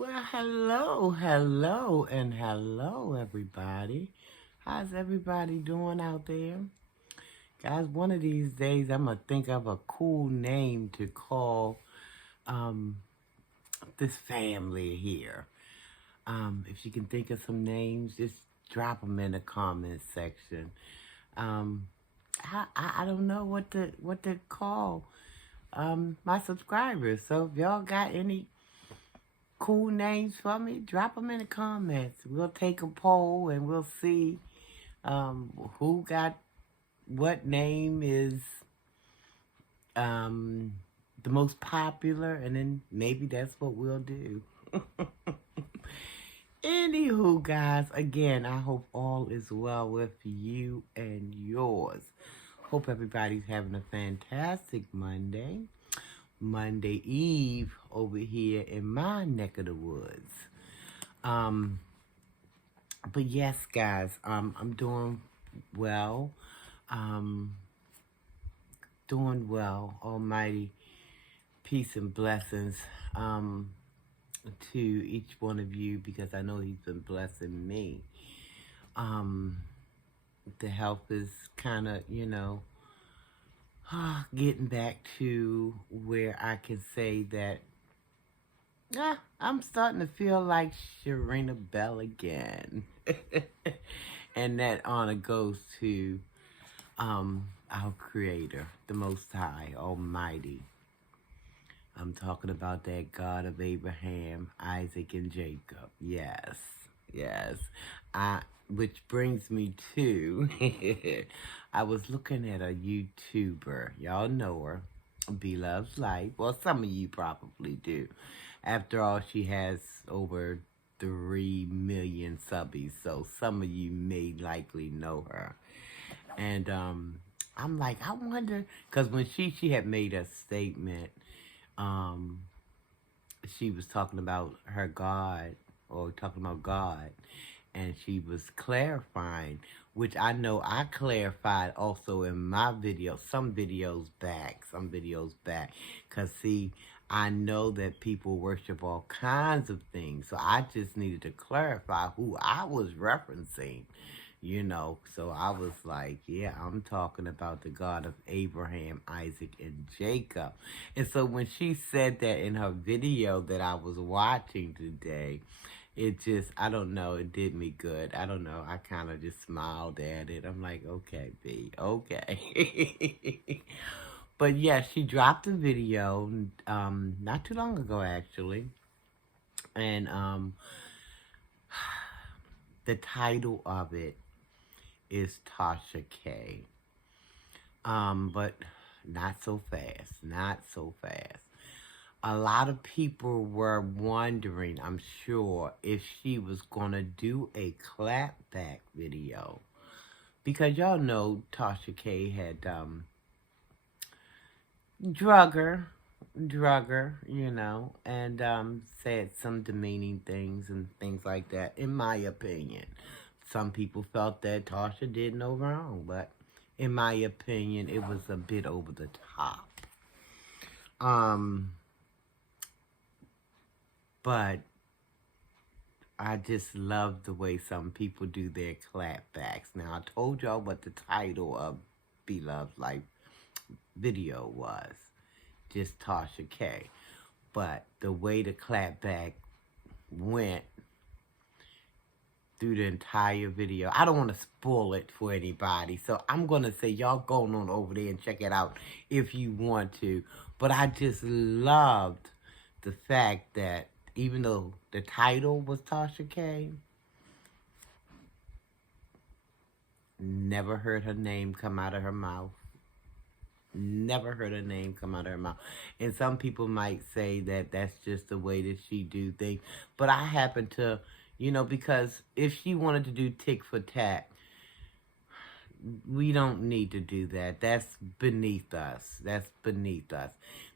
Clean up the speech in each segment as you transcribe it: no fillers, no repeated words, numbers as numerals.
Well, hello, everybody. How's everybody doing out there? Guys, one of these days I'm going to think of a cool name to call um, this family here. If you can think of some names, just drop them in the comment section. Um, I don't know what to call my subscribers. So if y'all got any cool names for me, drop them in the comments. We'll take a poll and we'll see who got what name is um, the most popular, and then maybe that's what we'll do. Anywho, guys, again, I hope all is well with you and yours. Hope everybody's having a fantastic Monday Eve over here in my neck of the woods. But yes, guys, I'm doing well. Um, doing well. Almighty peace and blessings to each one of you, because I know He's been blessing me. The health is kind of, getting back to where I can say that I'm starting to feel like Sharina Bell again. And that honor goes to our Creator, the Most High, Almighty. I'm talking about that God of Abraham, Isaac, and Jacob. Yes. Which brings me to, I was looking at a YouTuber. Y'all know her, bloveslife. Well, some of you probably do. After all, she has over 3 million subbies, so some of you may likely know her. And I'm like, I wonder, because when she had made a statement, she was talking about her God, or talking about God, and she was clarifying, which I know I clarified also in my video, some videos back, because see, I know that people worship all kinds of things, so I just needed to clarify who I was referencing. So I was like, yeah, I'm talking about the God of Abraham, Isaac, and Jacob. And so when she said that in her video that I was watching today, it just, I don't know, it did me good. I don't know, I kind of just smiled at it. I'm like, okay, B, okay. But yeah, she dropped a video not too long ago, actually. And the title of it is Tasha K. But not so fast. A lot of people were wondering, I'm sure, if she was gonna do a clapback video, because y'all know Tasha K had drug her, and said some demeaning things and things like that, in my opinion. Some people felt that Tasha did no wrong, but in my opinion, it was a bit over the top. But I just love the way some people do their clapbacks. Now, I told y'all what the title of Beloved Life video was, just Tasha K. But the way the clapback went through the entire video, I don't want to spoil it for anybody, so I'm going to say y'all go on over there and check it out if you want to. But I just loved the fact that even though the title was Tasha K, never heard her name come out of her mouth. Never heard her name come out of her mouth. And some people might say that that's just the way that she do things. But I happen to, because if she wanted to do tick for tat, we don't need to do that. That's beneath us.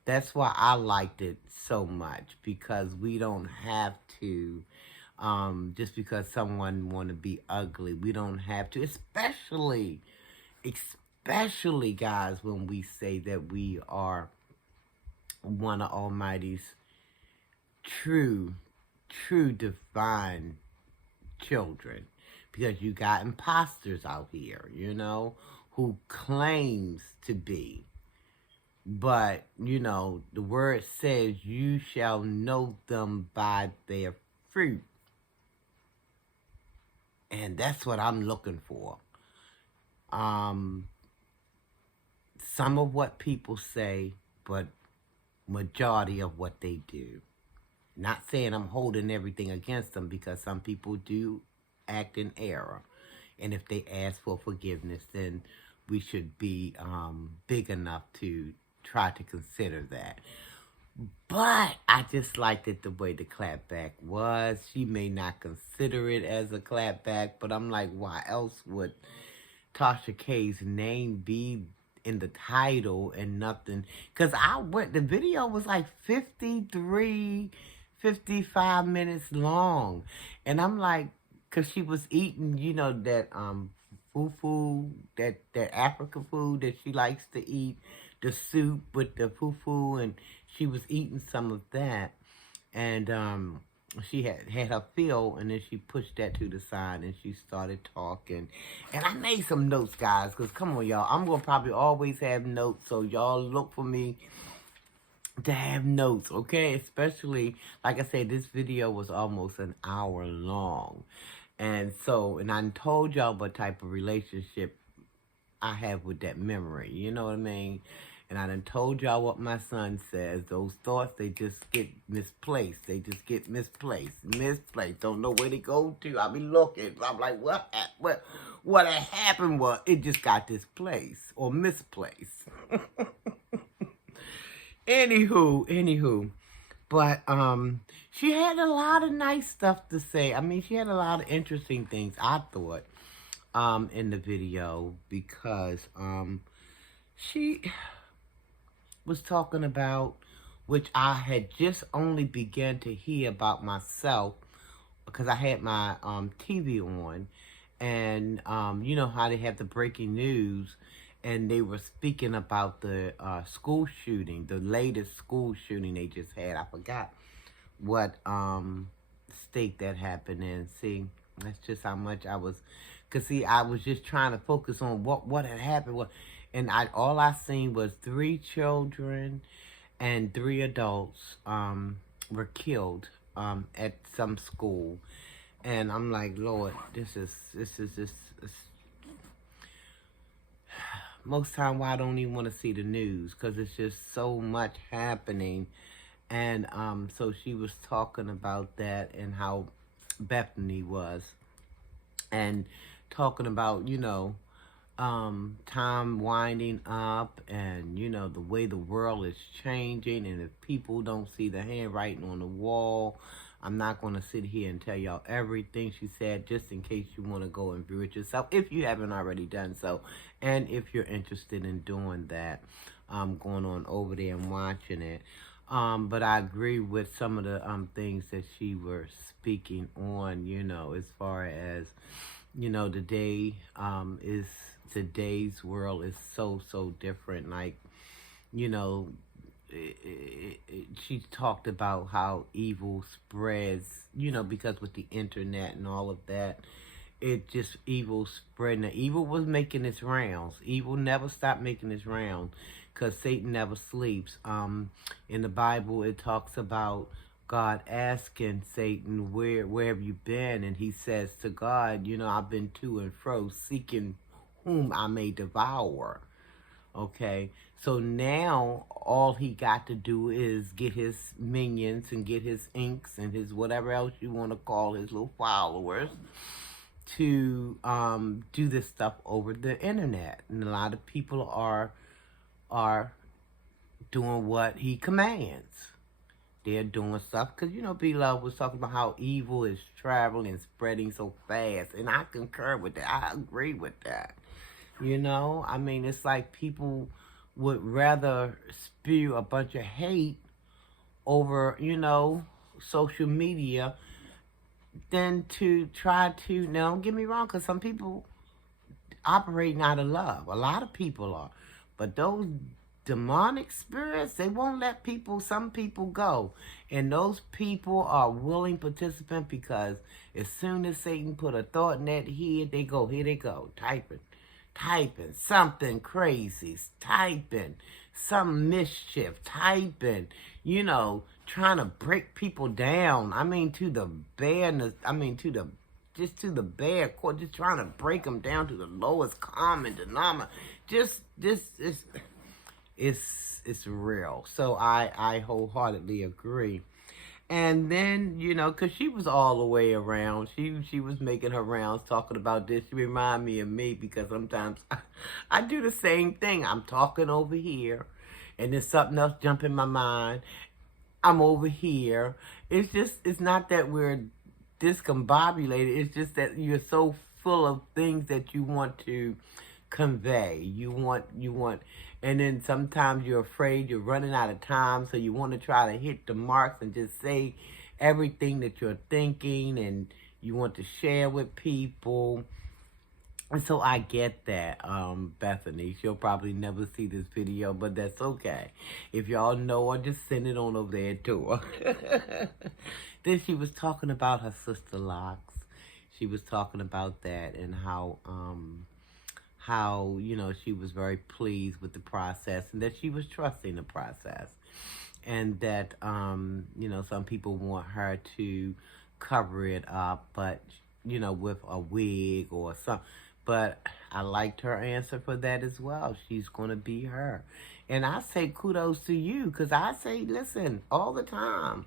That's why I liked it so much, because we don't have to, just because someone want to be ugly, we don't have to, especially guys, when we say that we are one of Almighty's true true divine children, because you got imposters out here, who claims to be. But, the word says you shall know them by their fruit. And that's what I'm looking for. Some of what people say, but majority of what they do. Not saying I'm holding everything against them, because some people do act in error. And if they ask for forgiveness, then we should be big enough to try to consider that. But I just liked it the way the clapback was. She may not consider it as a clapback, but I'm like, why else would Tasha K's name be in the title and nothing? Because the video was like 55 minutes long. And I'm like, because she was eating, that fufu, that African food that she likes to eat, the soup with the fufu, and she was eating some of that. And she had her fill, and then she pushed that to the side, and she started talking. And I made some notes, guys, because come on, y'all. I'm going to probably always have notes, so y'all look for me to have notes, okay? Especially, like I said, this video was almost an hour long. And I told y'all what type of relationship I have with that memory, you know what I mean? And I done told y'all what my son says. Those thoughts, they just get misplaced. They just get misplaced. Don't know where they go to. I be looking. I'm like, what had happened was it just got displaced or misplaced. Anywho. But she had a lot of nice stuff to say. I mean, she had a lot of interesting things, I thought, in the video, because she was talking about, which I had just only begun to hear about myself, because I had my TV on, and you know how they have the breaking news, and they were speaking about the school shooting, the latest school shooting they just had. I forgot what state that happened in. See, that's just how much I was, because see, I was just trying to focus on what had happened. And all I seen was 3 children and 3 adults were killed at some school. And I'm like, Lord, this is most time why I don't even want to see the news, because it's just so much happening. And so she was talking about that and how Bethany was, and talking about, time winding up, and the way the world is changing, and if people don't see the handwriting on the wall, I'm not going to sit here and tell y'all everything she said, just in case you want to go and view it yourself, if you haven't already done so, and if you're interested in doing that, going on over there and watching it. But I agree with some of the things that she was speaking on, as far as, today's world is so different. Like, she talked about how evil spreads, because with the internet and all of that, evil spreading. Now, evil was making its rounds. Evil never stopped making its rounds, because Satan never sleeps. In the Bible, it talks about God asking Satan, where have you been? And he says to God, I've been to and fro, seeking whom I may devour. Okay, so now all he got to do is get his minions and get his inks and his whatever else you want to call his little followers to do this stuff over the internet. And a lot of people are doing what he commands. They're doing stuff because, B-Love was talking about how evil is traveling and spreading so fast. And I concur with that. I agree with that. I mean, it's like people would rather spew a bunch of hate over, social media than to try to, now don't get me wrong, because some people operating out of love. A lot of people are. But those demonic spirits, they won't let some people go. And those people are willing participants because as soon as Satan put a thought in that head, here they go, typing something crazy, typing some mischief, typing, trying to break people down. I mean, to the bareness, to the bad core, just trying to break them down to the lowest common denominator. It's real. So I wholeheartedly agree. And then, because she was all the way around. She was making her rounds talking about this. She remind me of me because sometimes I do the same thing. I'm talking over here, and then something else jump in my mind. I'm over here. It's not that we're discombobulated. It's just that you're so full of things that you want to convey. You want, and then sometimes you're afraid you're running out of time, so you want to try to hit the marks and just say everything that you're thinking and you want to share with people. And so I get that, Bethany. She'll probably never see this video, but that's okay. If y'all know her, just send it on over there to her. Then she was talking about her sister Locks. She was talking about that and how she was very pleased with the process and that she was trusting the process. And that, some people want her to cover it up, but, with a wig or something. But I liked her answer for that as well. She's going to be her. And I say kudos to you because I say, listen, all the time,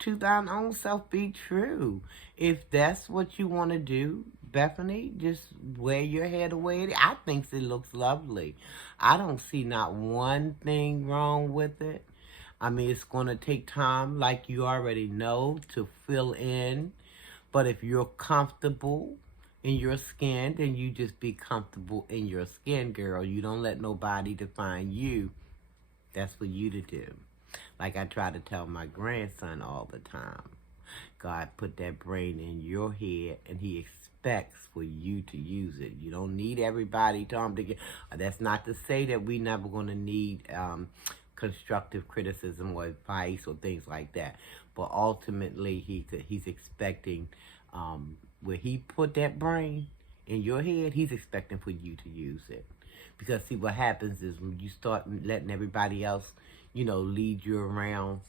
to thine own self be true. If that's what you want to do, Bethany, just wear your hair the way it is. I think it looks lovely. I don't see not one thing wrong with it. I mean, it's going to take time, like you already know, to fill in. But if you're comfortable in your skin, then you just be comfortable in your skin, girl. You don't let nobody define you. That's for you to do. Like I try to tell my grandson all the time. God put that brain in your head, and he expects for you to use it. You don't need everybody telling him to get. That's not to say that we never going to need constructive criticism or advice or things like that. But ultimately, he's expecting, where he put that brain in your head, he's expecting for you to use it. Because see, what happens is when you start letting everybody else, lead you around,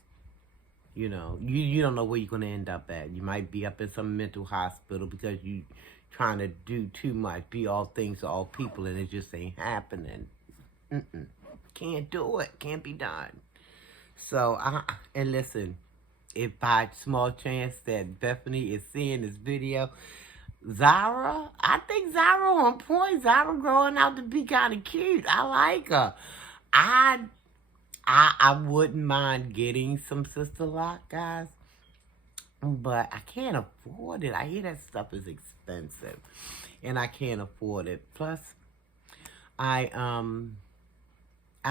you don't know where you're going to end up at. You might be up in some mental hospital because you trying to do too much, be all things to all people, and it just ain't happening. Can't do it. Can't be done. So, and listen, if by small chance that Bethany is seeing this video, Zara, I think Zara on point. Zara growing out to be kind of cute. I like her. I wouldn't mind getting some Sister Lock, guys, but I can't afford it. I hear that stuff is expensive, and I can't afford it. Plus, I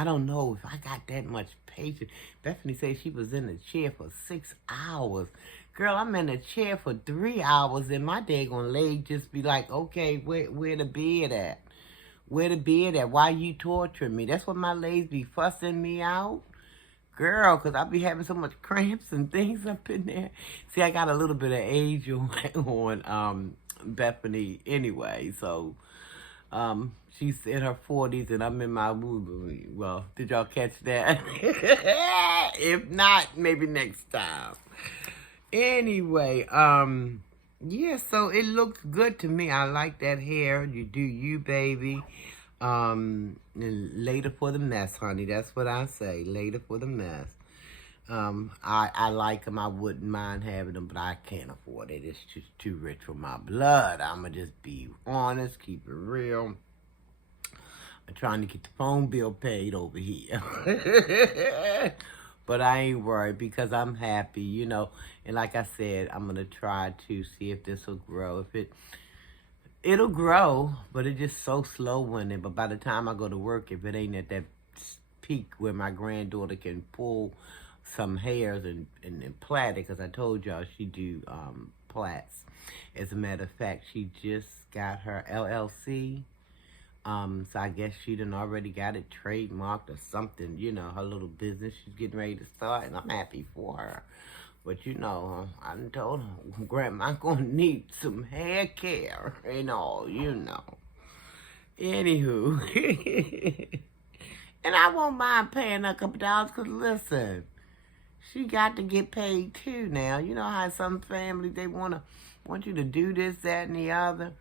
don't know if I got that much patience. Bethany said she was in the chair for 6 hours. Girl, I'm in the chair for 3 hours, and my daggone leg just be like, okay, where the bed at? Where the bed at? Why you torturing me? That's what my legs be fussing me out. Girl, because I be having so much cramps and things up in there. See, I got a little bit of age on Bethany anyway, so she's in her 40s and I'm in my woo-woo. Well, did y'all catch that? If not, maybe next time. Anyway, yeah, so it looks good to me. I like that hair. You do you, baby. And later for the mess, honey. That's what I say. Later for the mess. I like them. I wouldn't mind having them, but I can't afford it. It's just too rich for my blood. I'ma just be honest, keep it real. I'm trying to get the phone bill paid over here. But I ain't worried because I'm happy, And like I said, I'm going to try to see if this will grow. It'll grow, but it's just so slow in it. But by the time I go to work, if it ain't at that peak where my granddaughter can pull some hairs and plait it, because I told y'all she do plaits. As a matter of fact, she just got her LLC So I guess she done already got it trademarked or something, her little business she's getting ready to start, and I'm happy for her. But I done told her, Grandma gonna need some hair care and all. Anywho, and I won't mind paying her a couple dollars, because listen, she got to get paid too now. You know how some families, they want you to do this, that, and the other.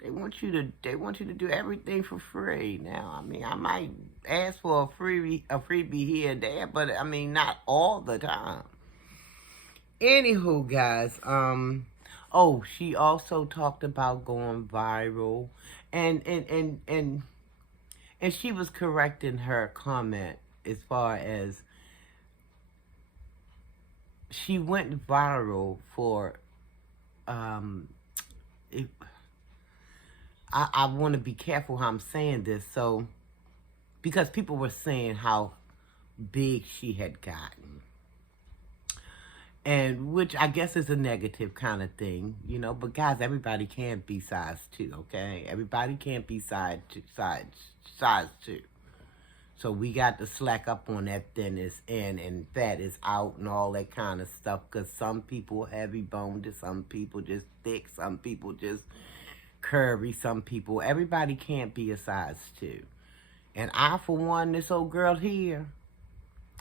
They want you to do everything for free. Now, I mean, I might ask for a freebie here and there, but I mean, not all the time. Anywho, guys, oh, she also talked about going viral, and she was correcting her comment as far as she went viral for it, I want to be careful how I'm saying this. So, because people were saying how big she had gotten, and which I guess is a negative kind of thing. But guys, everybody can't be size 2, okay? Everybody can't be size 2. So we got to slack up on that thinness and fat is out and all that kind of stuff. Because some people heavy boned, some people just thick, some people just curvy, some people. Everybody can't be a size 2. And I, for one, this old girl here,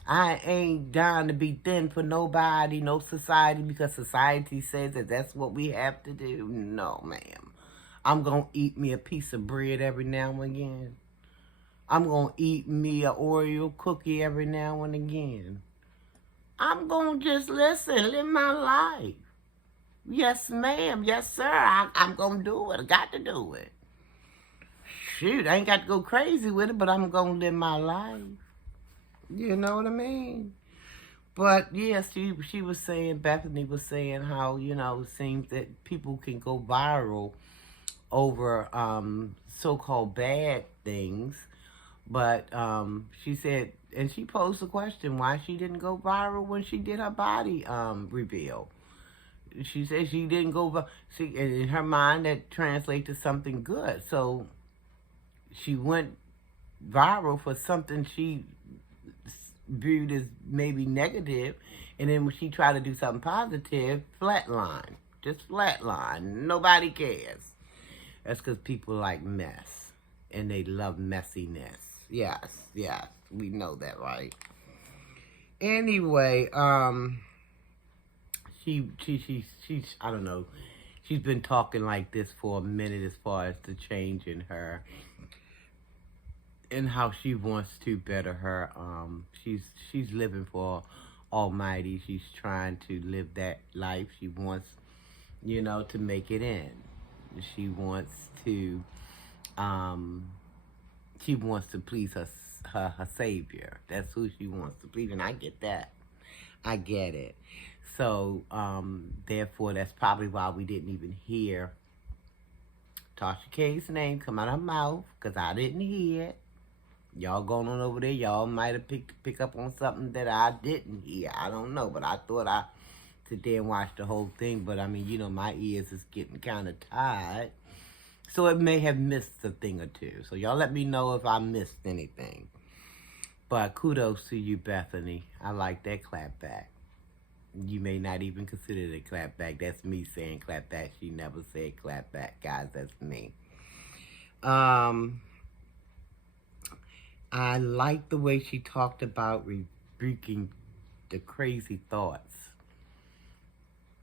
I ain't dying to be thin for nobody, no society, because society says that that's what we have to do. No, ma'am. I'm going to eat me a piece of bread every now and again. I'm going to eat me a Oreo cookie every now and again. I'm going to just live my life. Yes, ma'am. Yes, sir. I'm going to do it. I got to do it. Shoot, I ain't got to go crazy with it, but I'm going to live my life. You know what I mean? But, yes, she was saying, Bethany was saying how, it seems that people can go viral over so-called bad things. But she said, and she posed the question, why she didn't go viral when she did her body reveal. She said she didn't go viral. See, in her mind, that translates to something good. So she went viral for something she viewed as maybe negative, and then when she tried to do something positive, flatline. Just flatline. Nobody cares. That's because people like mess, and they love messiness. Yes, we know that, right? Anyway, she's I don't know. She's been talking like this for a minute as far as the change in her and how she wants to better her. She's living for Almighty. She's trying to live that life. She wants, to make it in. She wants to please her Savior. That's who she wants to please, and I get that. I get it. So, therefore, that's probably why we didn't even hear Tasha K's name come out of her mouth, because I didn't hear it. Y'all going on over there, y'all might have pick up on something that I didn't hear. I don't know, but I thought I sit there and watch the whole thing. But, I mean, my ears is getting kind of tired. So it may have missed a thing or two. So y'all let me know if I missed anything. But kudos to you, Bethany. I like that clap back. You may not even consider it a clap back. That's me saying clap back. She never said clap back. Guys, that's me. I like the way she talked about rebuking the crazy thoughts.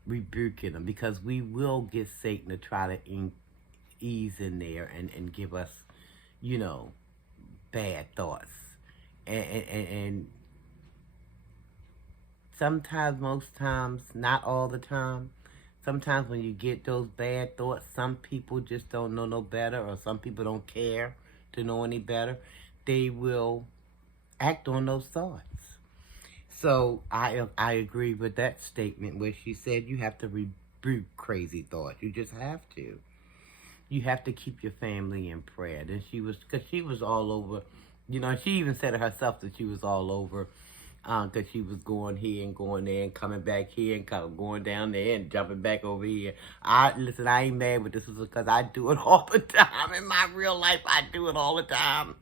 Rebuking them. Because we will get Satan to try to ease in there and give us, bad thoughts. And sometimes, most times, not all the time, sometimes when you get those bad thoughts, some people just don't know no better, or some people don't care to know any better. They will act on those thoughts. So I agree with that statement where she said you have to rebuke crazy thoughts. You just have to. You have to keep your family in prayer. And because she was all over, she even said it herself that she was all over Because she was going here and going there and coming back here and going down there and jumping back over here. Listen, I ain't mad with this because I do it all the time. In my real life, I do it all the time.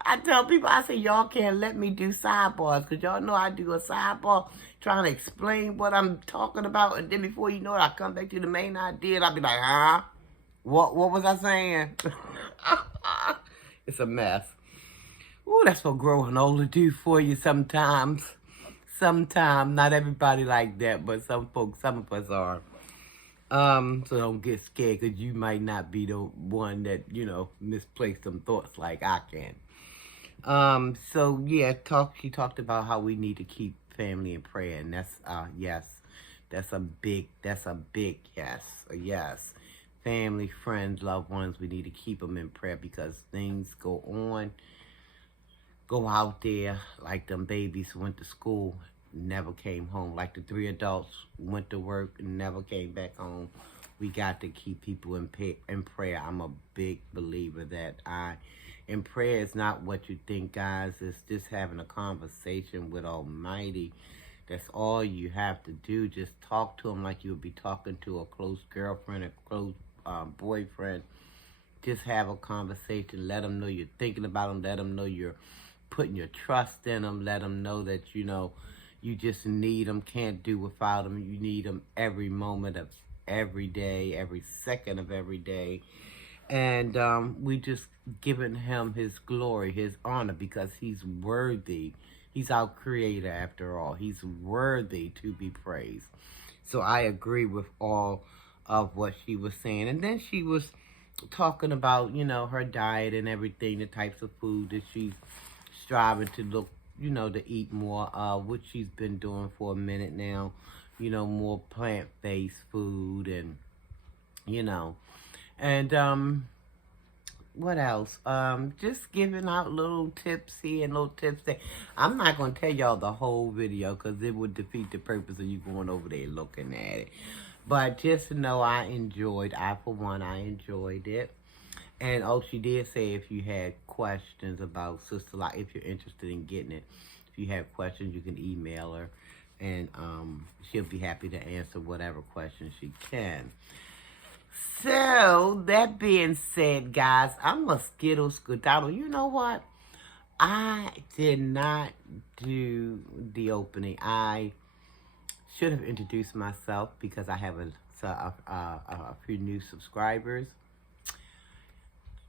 I tell people, I say, y'all can't let me do sidebars because y'all know I do a sidebar trying to explain what I'm talking about. And then before you know it, I come back to the main idea and I'll be like, huh? What was I saying? It's a mess. Ooh, that's what growing older do for you sometimes. Sometimes, not everybody like that, but some folks, some of us are. So don't get scared because you might not be the one that, misplaced some thoughts like I can. So yeah, she talked about how we need to keep family in prayer, and that's yes. That's a big yes. A yes. Family, friends, loved ones, we need to keep them in prayer because things go on. Go out there like them babies went to school, never came home. Like the 3 adults went to work and never came back home. We got to keep people in prayer. I'm a big believer that and prayer is not what you think, guys. It's just having a conversation with Almighty. That's all you have to do. Just talk to him like you would be talking to a close girlfriend, a close boyfriend. Just have a conversation. Let them know you're thinking about them. Let them know you're putting your trust in them. Let them know that, you just need them. Can't do without them. You need them every moment of every day, every second of every day. And we just giving him his glory, his honor, because he's worthy. He's our creator after all. He's worthy to be praised. So I agree with all of what she was saying. And then she was talking about, her diet and everything, the types of food that she's striving to look, to eat more, which she's been doing for a minute now. More plant-based food and, and what else? Just giving out little tips here and little tips there. I'm not going to tell y'all the whole video because it would defeat the purpose of you going over there looking at it. But just to know I for one, I enjoyed it. And she did say if you had questions about Sister Life, if you're interested in getting it, if you have questions, you can email her. And she'll be happy to answer whatever questions she can. So, that being said, guys, I'm a skedaddle. You know what? I did not do the opening. I should have introduced myself because I have a few new subscribers.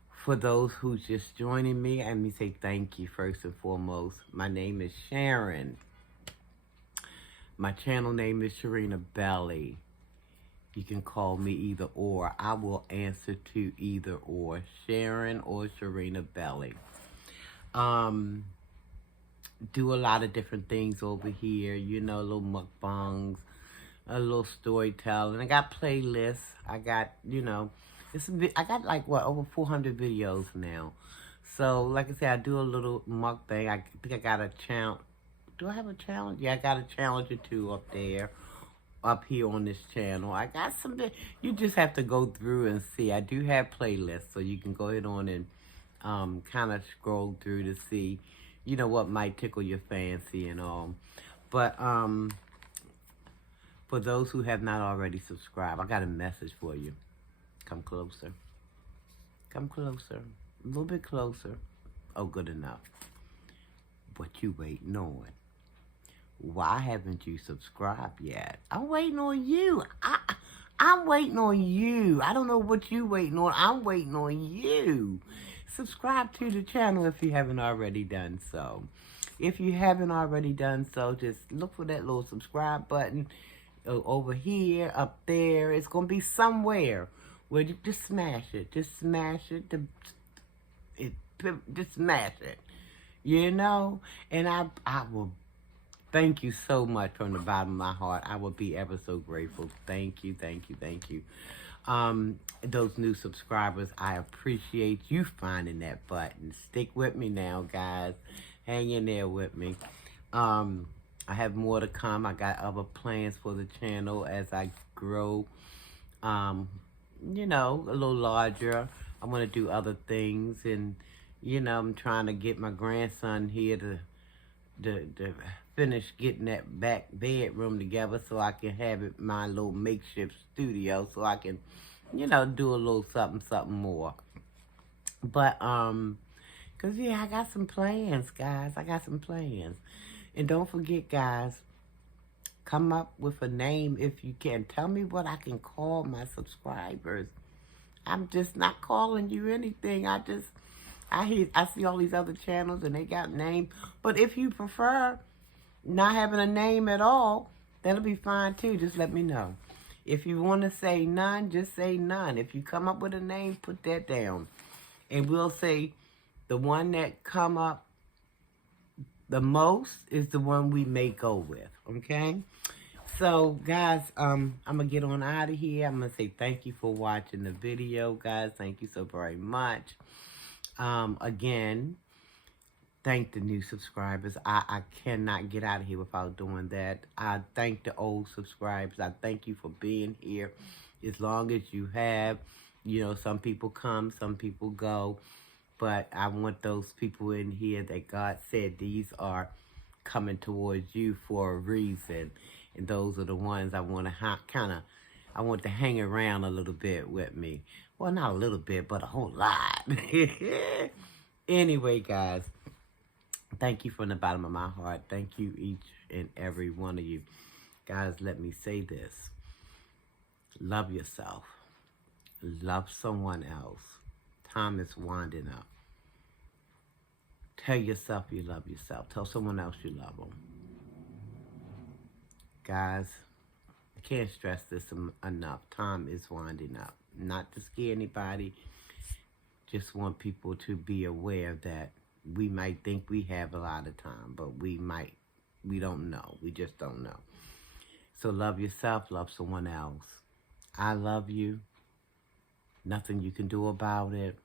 For those who's just joining me, let me say thank you first and foremost. My name is Sharon. My channel name is Sharina Belly. You can call me either or. I will answer to either or. Sharon or Sharina Belly. Do a lot of different things over here. Little mukbangs, a little storytelling. I got playlists. I got, I got like, over 400 videos now. So, like I said, I do a little mukbang. I think I got a challenge. Do I have a challenge? Yeah, I got a challenge or two up there. Up here on this channel. I got some, you just have to go through and see. I do have playlists, so you can go ahead on and kind of scroll through to see, what might tickle your fancy and all. But for those who have not already subscribed, I got a message for you. Come closer. Come closer. A little bit closer. Oh, good enough. What you waiting on? Why haven't you subscribed yet? I'm waiting on you. I'm waiting on you. I don't know what you waiting on. I'm waiting on you. Subscribe to the channel if you haven't already done so. If you haven't already done so, just look for that little subscribe button over here, up there. It's going to be somewhere where you just smash it. Just smash it. Just smash it. And I will thank you so much from the bottom of my heart. I will be ever so grateful. Thank you, thank you, thank you. Those new subscribers, I appreciate you finding that button. Stick with me now, guys. Hang in there with me. I have more to come. I got other plans for the channel as I grow, a little larger. I'm going to do other things. And, I'm trying to get my grandson here to finish getting that back bedroom together so I can have it my little makeshift studio so I can, do a little something more. But, cause yeah, I got some plans, guys. I got some plans. And don't forget, guys, come up with a name if you can. Tell me what I can call my subscribers. I'm just not calling you anything. I see all these other channels and they got names. But if you prefer not having a name at all, that'll be fine too. Just let me know. If you want to say none, just say none. If you come up with a name, put that down. And we'll say the one that come up the most is the one we may go with. Okay? So, guys, I'm going to get on out of here. I'm going to say thank you for watching the video, guys. Thank you so very much. Again, thank the new subscribers. I cannot get out of here without doing that. I thank the old subscribers. I thank you for being here as long as you have. Some people come, some people go. But I want those people in here that God said these are coming towards you for a reason. And those are the ones I want to I want to hang around a little bit with me. Well, not a little bit, but a whole lot. Anyway, guys, thank you from the bottom of my heart. Thank you, each and every one of you. Guys, let me say this. Love yourself. Love someone else. Time is winding up. Tell yourself you love yourself. Tell someone else you love them. Guys, I can't stress this enough. Time is winding up. Not to scare anybody. Just want people to be aware that we might think we have a lot of time, but we don't know. We just don't know. So love yourself. Love someone else. I love you. Nothing you can do about it.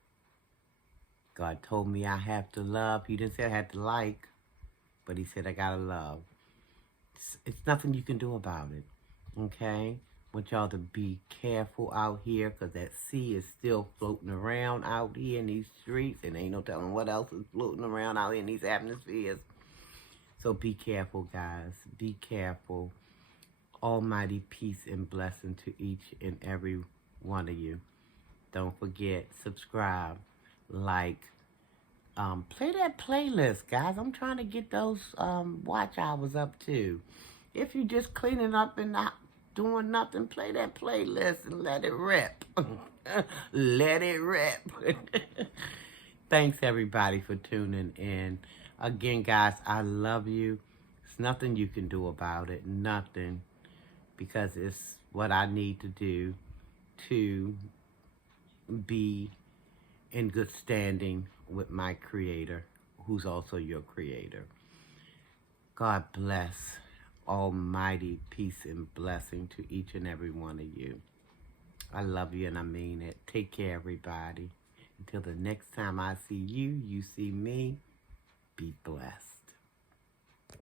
God told me I have to love. He didn't say I had to like, but he said I gotta love. It's nothing you can do about it, okay? Want y'all to be careful out here because that sea is still floating around out here in these streets, and ain't no telling what else is floating around out here in these atmospheres. So be careful, guys. Be careful. Almighty peace and blessing to each and every one of you. Don't forget, subscribe, like, play that playlist, guys. I'm trying to get those watch hours up too. If you just cleaning up and not doing nothing, play that playlist and let it rip. Let it rip. Thanks everybody for tuning in. Again, guys, I love you. There's nothing you can do about it. Nothing. Because it's what I need to do to be in good standing with my Creator, who's also your Creator. God bless. Almighty peace and blessing to each and every one of you. I love you and I mean it. Take care, everybody. Until the next time I see you, you see me. Be blessed.